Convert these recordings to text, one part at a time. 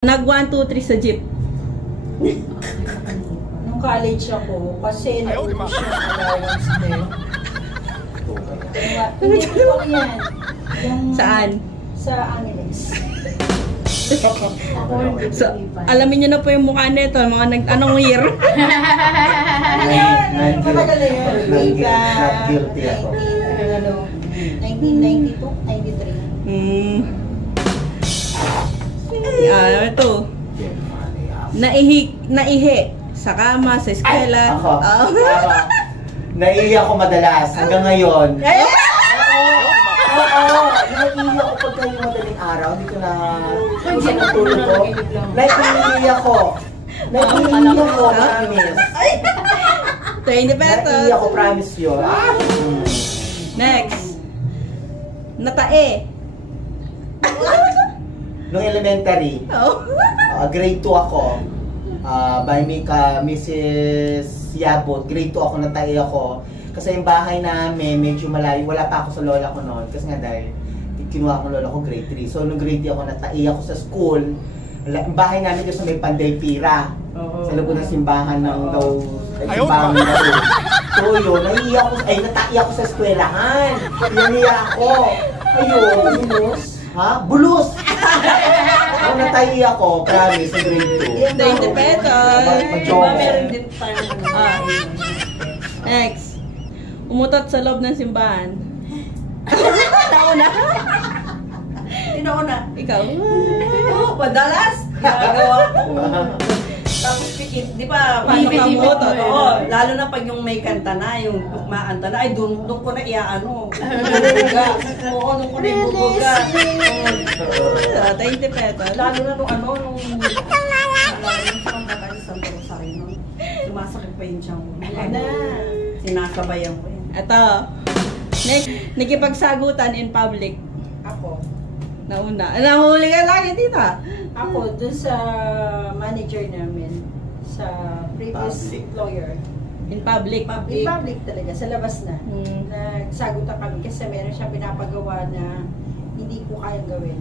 Nag 1, 2, 3 sa jeep. Nung college ako, kasi naubos yung allowance din. Hindi ko yan. Saan? Sa Angeles. So, alamin nyo na po yung mukha nito, mga anong year? Matagal na yun. Guilty ako. 1992, 93. Ito. Naihi sa kama, sa eskwela. Ako. Naihi ako madalas hanggang ngayon. Oo. Naihi ako pagka yung madaling araw. Hindi ko na isa ng tulog ko. Naihi ako. Naihi ako, promise. 20 pesos. Naihi ako, promise yun. Next. Natae. Nung elementary, grade 2 ako. By Mrs. Yabot, grade 2 ako, natae ako. Kasi yung bahay namin, medyo malayo. Wala pa ako sa lola ko noon. Kasi nga dahil, kinuha ko lola ko grade 3. So, nung grade 3 ako, natae ako sa school. Ang bahay namin kasi may Panday Pira. Sa loob ng simbahan ng daw, simbahan ng daw. So, yun, natae ako sa eskwelahan. Naiya ako. Ayun, bulus. Ha? Bulus! Kung natahi ako, promise, sa grade 2. 20 pesos. Meron din tayo. Next. Umutot sa loob ng simbahan. Nauna. Sino una? Ikaw. Oo, madalas. Nagawa ko. Tapos, di ba, Paano ka umutot? Oo, lalo na pag yung may kanta na, yung tukmaanta na, ay doon ko na iaano. Oo, doon ko na ibubuga. 20 pesos. Lalo na nung nung Santa Rosario, sumasakit pa yung tiyan ko. Sinasabayan ko yan. Ito. Next. Nakipagsagutan in public. Ako. Nauna. Nahuli ka lagi dito. Ako, dun sa manager namin, sa previous employer. In public. In public talaga, sa labas na. Nagsagutan kami kasi meron siyang pinapagawa na hindi ko kayang gawin.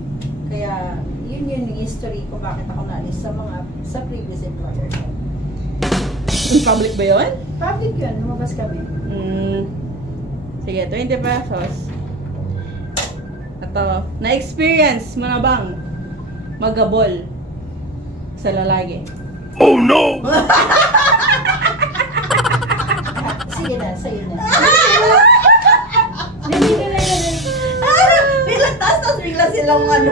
Kaya, yun yung history ko bakit ako naalis sa previous employer. In public ba yun? Public yun, lumabas kami. Sige, 20 pesos. Ito. Na-experience mo na bang magabol sa lalaki? Oh no! Sige na, sa'yo na. Biglang taas, tapos biglang silang ano.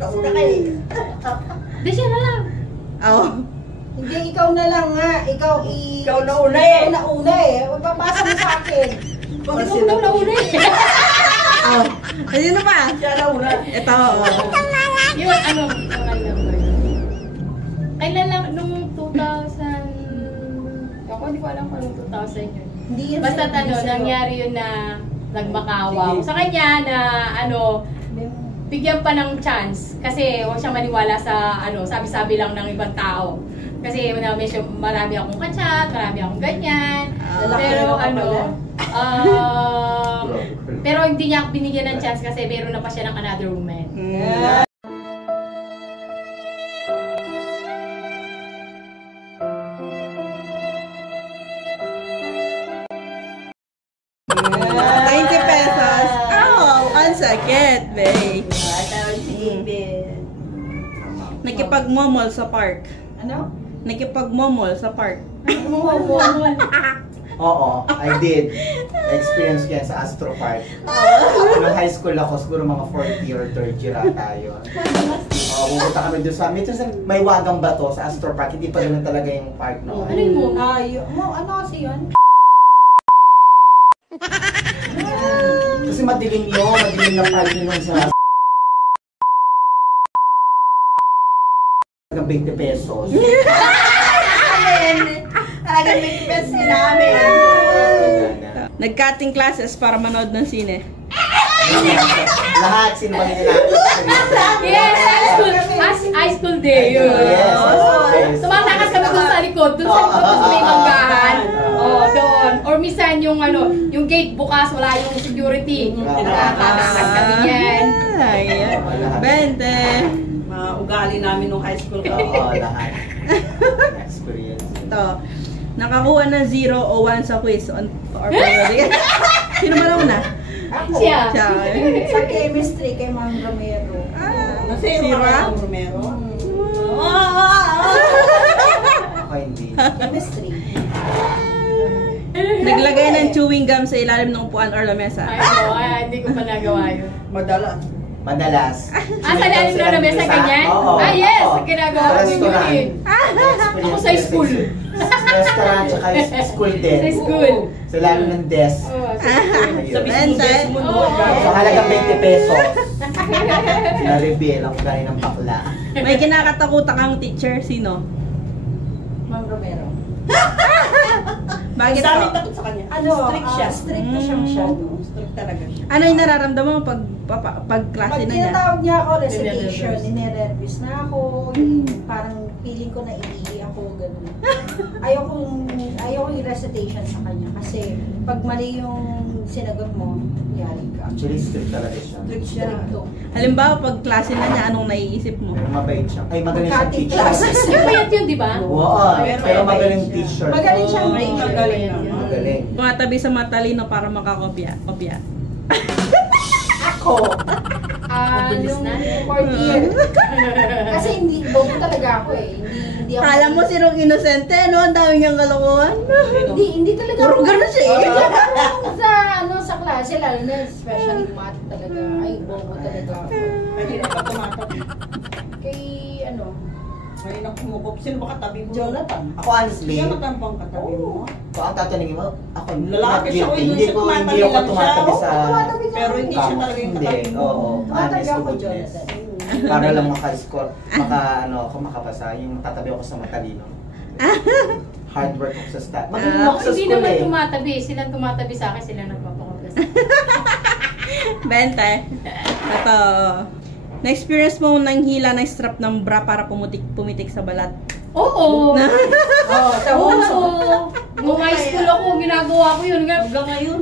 Nauna kayo. Di siya na lang. Oo. Hindi, ikaw na lang nga. Ikaw na una eh. Ikaw na una eh. Papasa mo sa akin. Bakit ikaw na una eh? Oh. Ayun na pa. Siya na una. Ito. Yung ano, kailan lang, nung 2000, ako hindi ko alam kung anong 2000 yun. Hindi yan. Basta nangyari yun na nagmakawa ako sa kanya na bigyan pa ng chance kasi huwag siyang maniwala sa sabi-sabi lang ng ibang tao. Kasi marami akong kachat, marami akong ganyan. Pero pero hindi niya ako binigyan ng chance kasi meron na pa siya ng another woman. Sakit, babe. Tawag si David. Nakipagmomol sa park. Ano? Nakipagmomol sa park. Oo, I did. Experience ko yan sa Astro Park. Nung high school ako, siguro mga 4th year or 3rd year tayo. Pumunta kami doon sa, may wagang bato sa Astro Park. Hindi pa naman talaga yung park noon. Ano yun mo? Ano kasi yun? Kasi madilim yun, madilim na park yun sa hanggang 20 pesos. Talagang may best namin. Nag-cutting classes para manood ng sine. Lahat, sino ba nila? Yes, high school day yun. Yes. Tumatakas kami dun sa likod sa may manggahan. Doon. Or minsan yung yung gate bukas, wala yung security. Nakakatakas kami yan. Ayan. 20. Mga ugali. rally namin nung high school. Oo, lahat. Experience. Ito. Nakakuha ng 0 o 1 sa quiz on or periodic. Sino ba una? Ako. Siya. Siya. Sa chemistry kay Ma'am Romero. Nasira Sira? ka ng Romero? Ako hindi. Chemistry. Naglagay ng chewing gum sa ilalim ng upuan or lamesa. Hindi ko pa nagawa yun. Madalas. Madalas. Sa lalim na namin sa ganyan? Oo. Yes! Oo. Ginagawa Sa ko yun restaurant. eh. Experience Ako sa school. Sa restaurant, tsaka sa school din. Sa school. Sa lalo ng desk. Oo, sa Ayun. Sa business mo Oo. So, halagang 20 pesos. Na-reveal ang galing ng bakla. May kinakatakutan kang teacher. Sino? Ma'am Romero. Bakit Dami po? takot sa kanya. Ano, Strict siya. strict na siya masyado. Strict talaga siya. Ano yung nararamdaman mo pag klase Pag na niya? tinatawag niya ako recitation, Ninenervous. ninenervous na ako, parang feeling ko na iihi ako, gano'n. Ayokong i-recitation sa kanya kasi pag mali yung sinagot mo, yari ka. Actually, strict talaga siya. Strict siya. Stricto. Halimbawa, pag klase na niya, anong naiisip mo? Pero mabait siya. Ay, magaling siyang Cutting teacher. classes. Yung payat yun, di ba? Oo, pero magaling teacher. Magaling siyang Oo, teacher. magaling yun. naman. Magaling. Tumatabi sa matalino para makakopya. Kopya. Ako, Mabilis nung na. 4th year. Kasi hindi, bobo talaga ako eh. Hindi ako. Kala mo sinong inosente, no? Ang dami niyang kalokohan. Hindi talaga. Puro ganun siya eh. Hindi ako sa klase, lalo na especially math talaga. Ay, bobo talaga ako. Pwede na pa tumatabi. Kay, Ngayon ang kumukop. Sino ba katabi mo? Jonathan. Ako honestly, Siya matampang katabi mo. kung ang tatanungin mo, ako Lalaki siya, not guilty. oy, Hindi siya ko tumatabi ako lang tumatabi siya. sa Tumatabi nga. Pero hindi siya kama. talaga yung Hindi, katabi mo. oo. Tumatabi Honest to ako, goodness. Jonathan. Para lang maka-score, ako makapasa, yung tatabi ako sa matalino. Hard work ako sa stat. Magaling ako sa Hindi school naman eh. tumatabi. Silang tumatabi sa akin, sila nagpapakoplas. Bente. Ito. Na-experience mo nang hila ng strap ng bra para pumitik sa balat. Oo! Oo, Nung high school ako, ginagawa ko yun. Hanggang ngayon.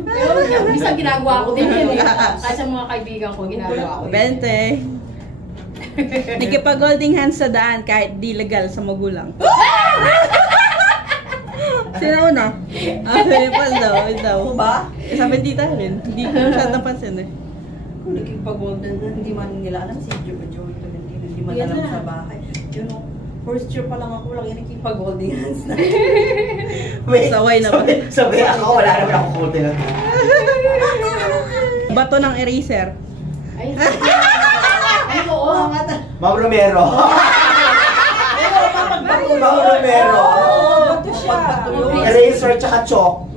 Minsan ginagawa ko din yun. Kahit sa mga kaibigan ko, ginagawa ko yun. Bente. Nagkipag-holding hands sa daan kahit di legal sa magulang. Sino una? Paul daw. Ako ba? Sabi tita rin. Hindi ko masyadong napansin eh. Kung nagkipag-golden na, hindi man nila alam si Joey Tolentino, hindi man Yan alam na. sa bahay. Yun o, first year pa lang ako lang yung nagkipag-golden hands na. Wait, Saway na ba? Sabi ako, wala naman ako kulti na. Bato ng eraser. Ay, ay, oo. Ma'am Romero. Ma'am Romero. Bato siya. Eraser tsaka chalk.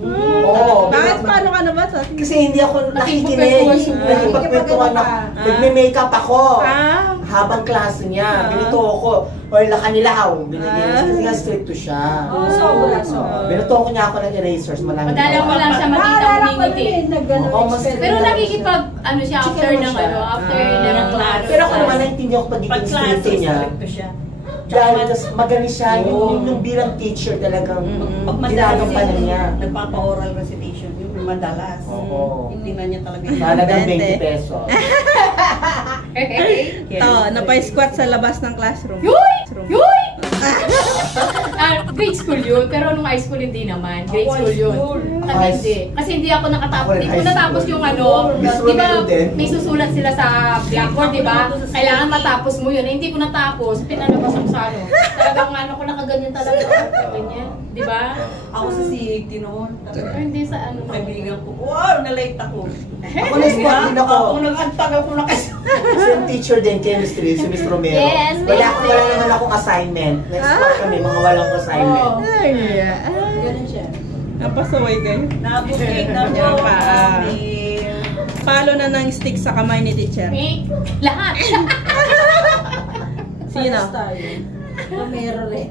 Oo. Bakit paano ka nabasa? Kasi hindi ako nakikinig. Nakikipagkwentuhan. Nakikipagkwentuhan ako. Nagme-makeup ako. Ah. Habang klase niya. Binito ako. Or lakanilaw. Binigyan. Kasi nga stricto siya. Oo, sobra. Binuto ko niya ako ng erasers. Madalang mo lang siya makita Maalala ko umingiti. rin, nag-ano, Oo, mas- experiment Pero siya. nakikipag, ano siya, after Chicken ng siya. ano, after Ah. ng klase. Pero ako naman naintindihan ko pagiging Pag stricto klase, niya. stricto siya. Dahil just magaling siya. Oo. Yung bilang teacher talagang Pag ginagampanan niya. nagpapa-oral recitation, yung madalas. Oo. Hindi na niya talaga yung Talagang 20 20 pesos. Ito, napay-squat sa labas ng classroom. Yuy! Yuy! Grade school yun, pero nung high school hindi naman. Grade Ako, school high yun. school. Kami hindi. Kasi hindi ako nakatapos. Ako rin Hindi ko high natapos school. yung ano. Miss Di ba Romero din. may susulat sila sa blackboard, di ba? Kailangan matapos mo yun. Eh, hindi ko natapos. Pinalabas ako sa ano. Talagang ano ko nakaganyan talaga. Ganyan. Di ba? Ako sa CAT noon. Pero hindi sa ano. Kaibigan ko, wow, na-late ako. Ako na-squat din ako. Ako nag-antagal ko na kasi. Same teacher din, chemistry, si Miss Romero. Yes, wala Miss naman akong assignment. Next kami, mga walang assignment. Oo. Ay, Ganun siya. napasaway kayo. Nabukig na po. Yan pa. Palo na ng stick sa kamay ni teacher. Eh, lahat. Sino? Pares tayo. Romero rin.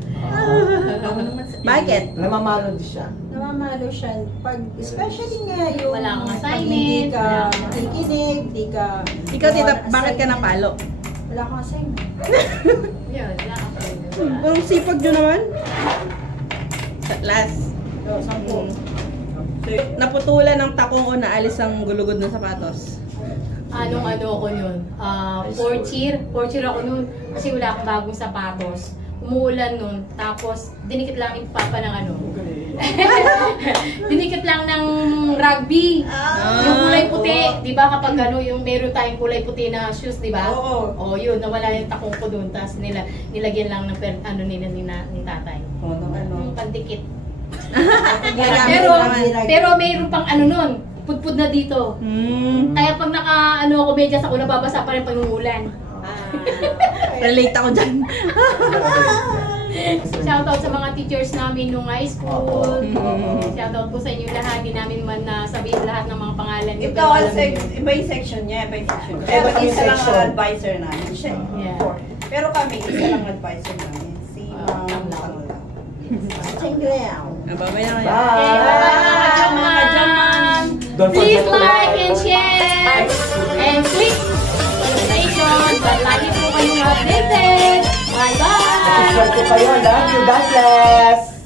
Bakit? Namamalo din siya. Namamalo siya. Especially nga yung Walang pag assignment, hindi ka walang- makikinig, hindi ka... Ikaw, tita, walang bakit ka assignment. napalo? Wala akong assignment. Yun, lahat. Ang sipag nyo naman. Last. So, 10. Naputulan ng takong o naalis ang gulugod ng sapatos. Anong ano ako nun? Fourth year ako nun. Kasi wala akong bagong sapatos. Umuulan nun. Tapos, dinikit lang yung papa ng ano. Dinikit lang ng rugby. Yung kulay puti. Di ba kapag ano, yung meron tayong kulay puti na shoes, di ba? Oo. Yun, nawala yung takong ko dun. Tapos nilagyan lang ng ano nila ni tatay. Yung pandikit. pero mayroon pang ano nun. Pudpud na dito. Kaya pag naka ano ako medyas ako, nababasa pa rin pag umuulan. Relate ako dyan. Shoutout sa mga teachers namin nung high school. Shoutout po sa inyo lahat. Di namin man sabihin lahat ng mga pangalan. Ito, iba yung section niya, iba yung section. Pero isa lang ang advisor namin. Siya, pero kami, isa lang advisor namin. Si Ma'am Paula. Babay na kayo. Okay, bye-bye mga Jaman! Please like and share! And click notification para lagi po kayong updated! Bye-bye! Subscribe ko kayo. Love you. God bless.